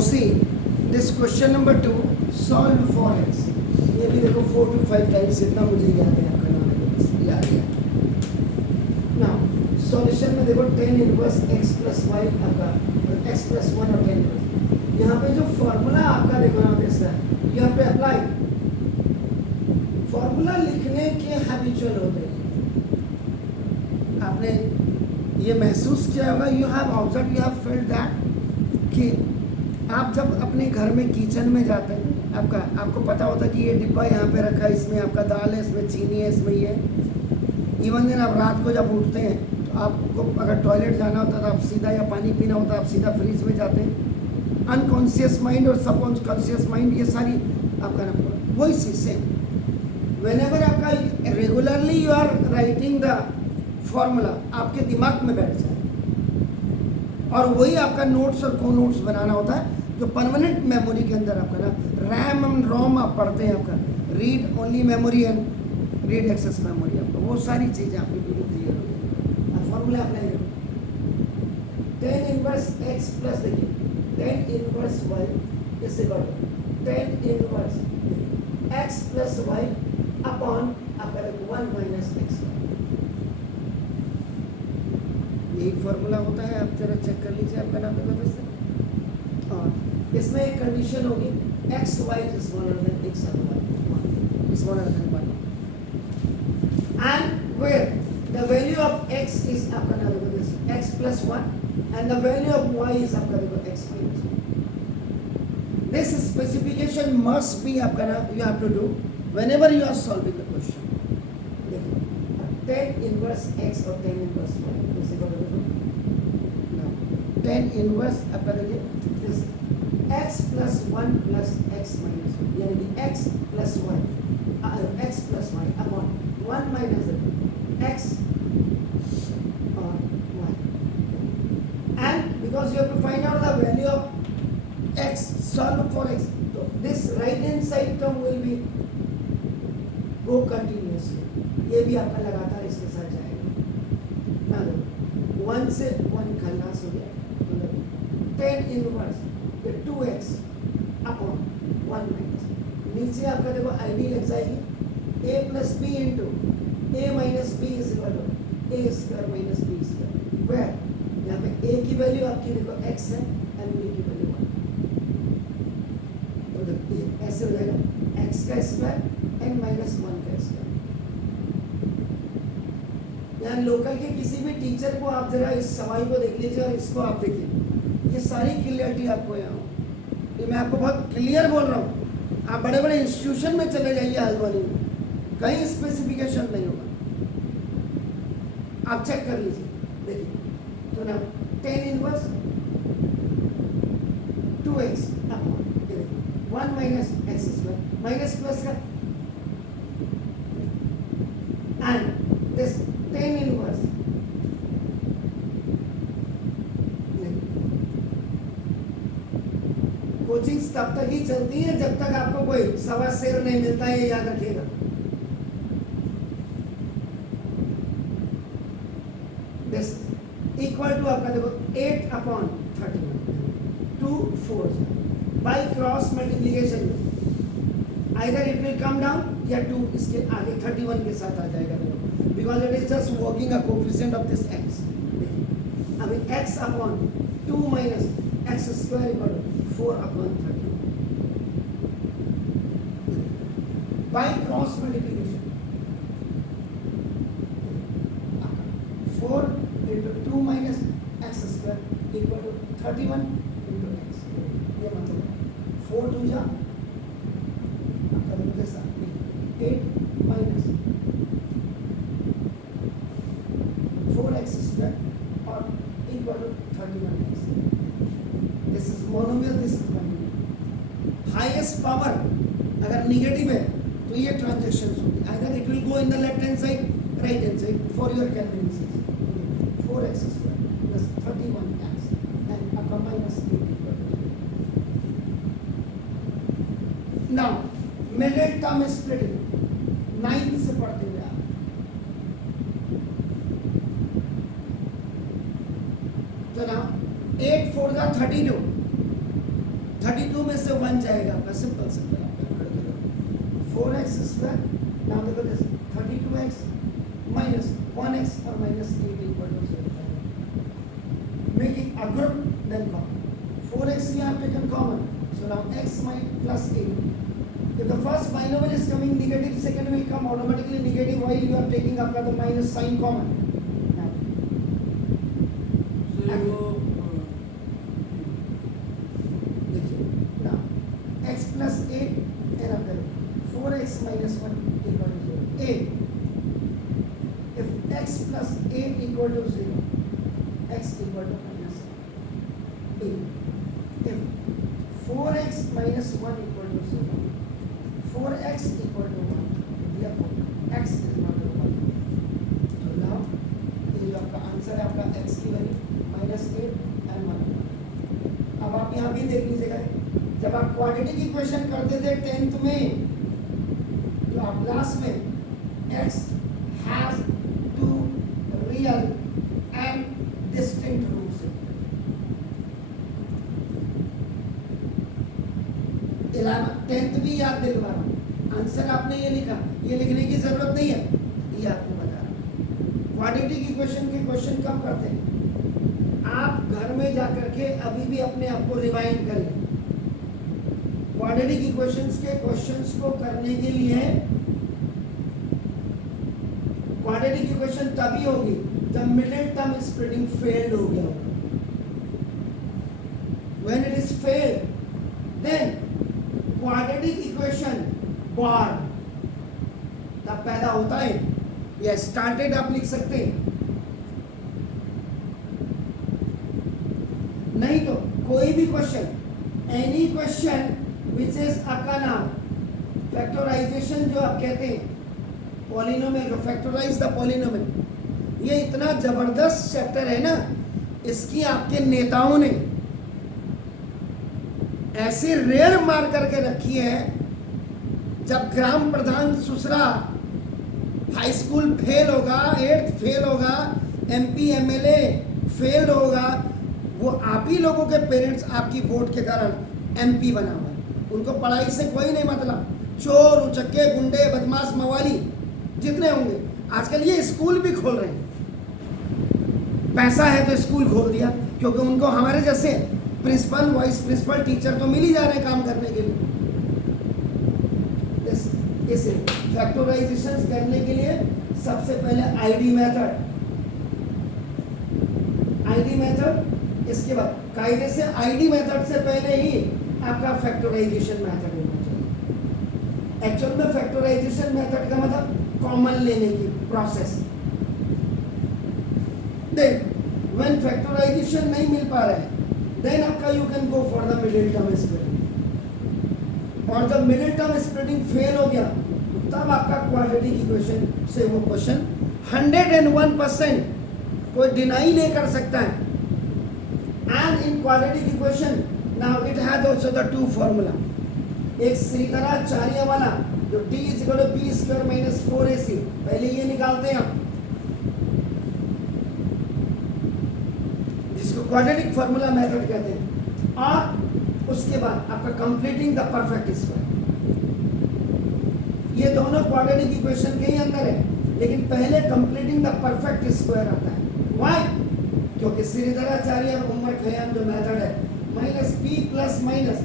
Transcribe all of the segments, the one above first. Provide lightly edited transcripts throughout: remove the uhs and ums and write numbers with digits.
see this question number 2, solve for x. ये भी देखो 4 to 5 टाइम्स इतना मुझे याद है, आपका नाम है याद है. Now सॉल्यूशन में देखो tan inverse x plus y आपका x plus 1 और tan इनवर्स. यहाँ पे जो फॉर्मूला आपका देखो ना दिस है, यहाँ पे अप्लाई फॉर्मूला लिखने के हैबिचुअल होते हैं. आपने ये महसूस किया होगा, you have observe, you have field that कि आप जब अपने घर में किचन में जाते हैं, आपको पता होता है कि ये डिब्बा यहाँ पे रखा है, इसमें आपका दाल है, इसमें चीनी है, इसमें ये. इवन दिन आप रात को जब उठते हैं तो आपको अगर टॉयलेट जाना होता है तो आप सीधा, या पानी पीना होता है आप सीधा फ्रिज में जाते हैं. अनकॉन्शियस माइंड और सबकॉन्शियस माइंड, ये सारी आपका ना वही चीज सेम. व्हेनेवर आपका regularly you are writing the formula आपके दिमाग में बैठ जाए, और वही आपका नोट्स और को नोट्स बनाना होता है जो परमानेंट मेमोरी के अंदर आपका ना रैम एंड रोम आप पढ़ते हैं, आपका read only memory and read access memory, आपका वो सारी चीज़ें आपकी बिल्कुल क्लियर हो गई. अब फॉर्मूला अप्लाई करो. tan इनवर्स x प्लस देखिए tan inverse y is equal to tan inverse x plus y upon आपका 1 माइनस x. यही फॉर्मूला होता है, आप जरा चेक कर लीजिए आपका नाम देखो से. और इसमें एक कंडीशन होगी x y is smaller than x other smaller than 1, and where the value of x is आपका नाम देखो this x plus 1 and the value of y is आपका देखो x minus 1. This specification must be आपका ना you have to do whenever you are solving the question. देखो tan inverse x और tan inverse y इसे कर दो. tan inverse आपका देखिए this x plus 1 plus x minus 1, यानी कि x plus y upon 1 minus x और y. And because you have to find out the value of x, solve for x, तो this right hand side term will be go continuously. ये भी आपका लगातार इसके साथ जाएगा ना. 1 से 1 खलास हो गया, tan इनवर्स ये 2x अपॉन 1 माइनस, नीचे आपका देखो आईडी लग जाएगी a plus b into a minus b is equal to a square minus b square. Where यहाँ पे a की वैल्यू आपकी देखो x है एंड b की वैल्यू 1, तो देखिए ऐसे हो जाएगा x का स्क्वायर एंड माइनस 1 का स्क्वायर. यहाँ लोकल के किसी भी टीचर को आप जरा इस सवाल को देख लीजिए और इसको आप देखिए, ये सारी क्लियरिटी आपको यहाँ, ये मैं आपको बहुत क्लियर बोल रहा हूँ. आप बड़े बड़े इंस्टीट्यूशन में चले जाइए हल्द्वानी में, कहीं स्पेसिफिकेशन नहीं होगा, आप चेक कर लीजिए. देखिए तो ना tan inverse 2x upon 1 minus x square minus plus का एंड दिस tan इनवर्स कोचिंग्स तब तक ही चलती है जब तक आपको कोई सवा शेर नहीं मिलता है, ये याद रखिएगा. दिस इक्वल टू आपका देखो 8 upon 31 2 4 bye cross multiplication either it will come down या 2 इसके आगे 31 के साथ आ जाएगा देखो, because it is just working a coefficient of this x. अभी x upon 2 minus x square equal to 4 upon 30 by cross multiplication 4 into 2 minus x square equal to 31 into x. ये मतलब 4 2 जा आपका देखो कैसा 8 minus 4x square और equal to 31x. This is monomial, this is binomial. Highest power अगर negative है तो ये ट्रांजैक्शंस होगी, either it will go in the left hand side, right hand side for your convenience. 4x square plus 31x and upper minus 8. Now middle term is splitting 9 से पढ़ते हुए आप, तो now 8 4 जा 32 32 में से 1 जाएगा आपका, सिंपल सिंपल आपका 4x स्क्वायर। नाउ देखो this 32x minus 1x or minus 8 equal to 0. Making a group then common. 4x we have taken common. So now x plus 8. If the first binomial is coming negative, second will come automatically negative while you are taking up the minus sign common. Now, now x plus 8 and another 4x minus 1 equal to 0. 8. If x plus 8 equal to 0, x equal to minus 8. If 4x minus 1 equal to 0, 4x equal to 1, therefore x is not equal to 1. So now ये जो आपका answer है आपका x की value minus 8 and 1. अब आप यहाँ भी देख लीजिएगा, जब आप क्वाड्रेटिक इक्वेशन करते थे 10th में, तो आप क्लास में x has two real and distinct roots. 10th भी याद दिलवा रहा हूँ, आंसर आपने ये लिखा, ये लिखने की जरूरत नहीं है, ये आपको बता रहा हूँ। क्वाड्रेटिक इक्वेशन के क्वेश्चन कब करते हैं? आप घर में जाकर के अभी भी अपने आप को रिवाइंड करिए। क्वाड्रेटिक इक्वेशंस के क्वेश्चंस को करने के लिए क्वाड्रेटिक इक्वेशन तभी होगी जब मिडिल टर्म स्प्लिटिंग फेल्ड हो गया होगा। When it is failed, then quadratic equation born तब पैदा होता है या स्टार्टेड आप लिख सकते हैं। नहीं तो कोई भी question, any question which is अकाना फैक्टराइजेशन जो आप कहते हैं, पॉलिनोमियल, फैक्टराइज द पॉलिनोमियल, ये इतना जबरदस्त चैप्टर है ना, इसकी आपके नेताओं ने ऐसे रेड मार करके रखी है। जब ग्राम प्रधान सुसरा हाई स्कूल फेल होगा, 8th फेल होगा, MP MLA फेल होगा, वो आप ही लोगों के पेरेंट्स आपकी वोट के कारण MP बना हुआ है। उनको पढ़ाई से कोई नहीं मतलब, चोर उचक्के गुंडे बदमाश मवाली जितने होंगे, आजकल ये स्कूल भी खोल रहे हैं। पैसा है तो स्कूल खोल दिया, क्योंकि उनको हमारे जैसे प्रिंसिपल, वाइस प्रिंसिपल, टीचर तो मिल ही जा रहे हैं काम करने के लिए। इसे फैक्टराइजेशन करने के लिए सबसे पहले आईडी मेथड, इसके बाद कायदे से आईडी मेथड से पहले ही आपका फैक्टराइजेशन मेथड होना चाहिए। एक्चुअल में फैक्टराइजेशन मेथड का मतलब कॉमन लेने की प्रोसेस। देन व्हेन फैक्टराइजेशन नहीं मिल पा रहा है, देन आपका you can go for the middle term splitting. और जब मिडिल टर्म स्प्लिटिंग फेल हो गया, तब आपका क्वाड्रेटिक इक्वेशन से वो क्वेश्चन 101% कोई डिनाई नहीं कर सकता है। And in quadratic equation now it has also the two formula, एक श्रीधराचार्य वाला जो t = b² - 4ac, पहले ये निकालते हैं हम, जिसको क्वाड्रेटिक फार्मूला मेथड कहते हैं। और उसके बाद आपका कंप्लीटिंग द परफेक्ट स्क्वायर, ये दोनों क्वाड्रेटिक इक्वेशन के ही अंदर है, लेकिन पहले कंप्लीटिंग द परफेक्ट स्क्वायर आता है। व्हाई? क्योंकि श्रीधराचार्य और उमर खयाम जो मेथड है, -b + -b²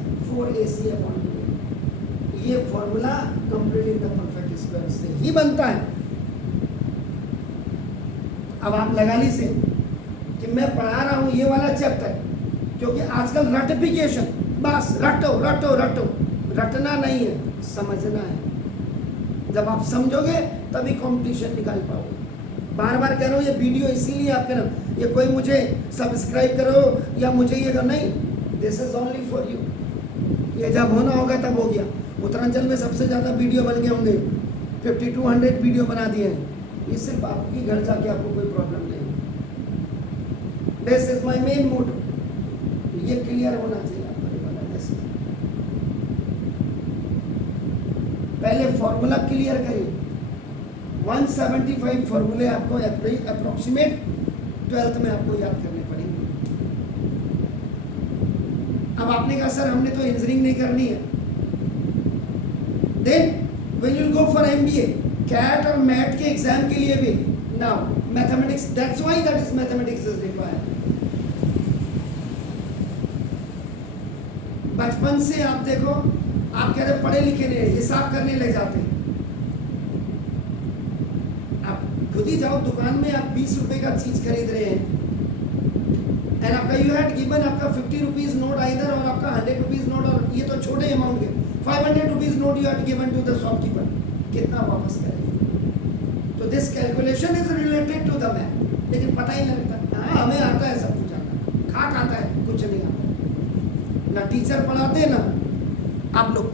- 4ac/2, ये formula completing the perfect square से ही बनता है। अब आप लगा लीजिए कि मैं पढ़ा रहा हूँ ये वाला चैप्टर, क्योंकि आजकल रटिफिकेशन, बस रटो रटो रटो, रटना नहीं है, समझना है। जब आप समझोगे तभी कंपटीशन निकाल पाओगे। बार बार कह रहा हूँ ये वीडियो इसीलिए आप कह रहे हो, ये कोई मुझे सब्सक्राइब करो या मुझे ये करो, नहीं, this is only for you. ये जब होना होगा तब हो गया। उत्तरांचल में सबसे ज़्यादा वीडियो बन गए होंगे, 5200 वीडियो बना दिए हैं। ये सिर्फ आपकी घर जाके आपको कोई प्रॉब्लम नहीं। This is my main motto, ये क्लियर होना चाहिए आपका। पहले फॉर्मूला क्लियर करिए। 175 फॉर्मूले आपको अप्रोक्सीमेट 12th में आपको याद करने पड़ेंगे। अब आपने कहा सर हमने तो इंजीनियरिंग नहीं करनी है, then when you go for MBA, CAT और मैट के एग्जाम के लिए भी now mathematics, that's why that is mathematics is required. बचपन से आप देखो, आप कहते पढ़े लिखे नहीं, हिसाब करने लग जाते हैं। आप खुद ही जाओ दुकान में, आप 20 रुपए का चीज खरीद रहे हैं एंड आपका यू हैड गिवन आपका 50 रुपीज नोट आइदर और आपका 100 रुपीज नोट, और ये तो छोटे अमाउंट के 500 rupees note you had given to the shopkeeper, कितना वापस करें? तो this calculation is related to the math, लेकिन पता ही नहीं लगता। हाँ हमें आता है, सब कुछ आता है, खाक आता है, कुछ नहीं आता, ना टीचर पढ़ाते ना आप लोग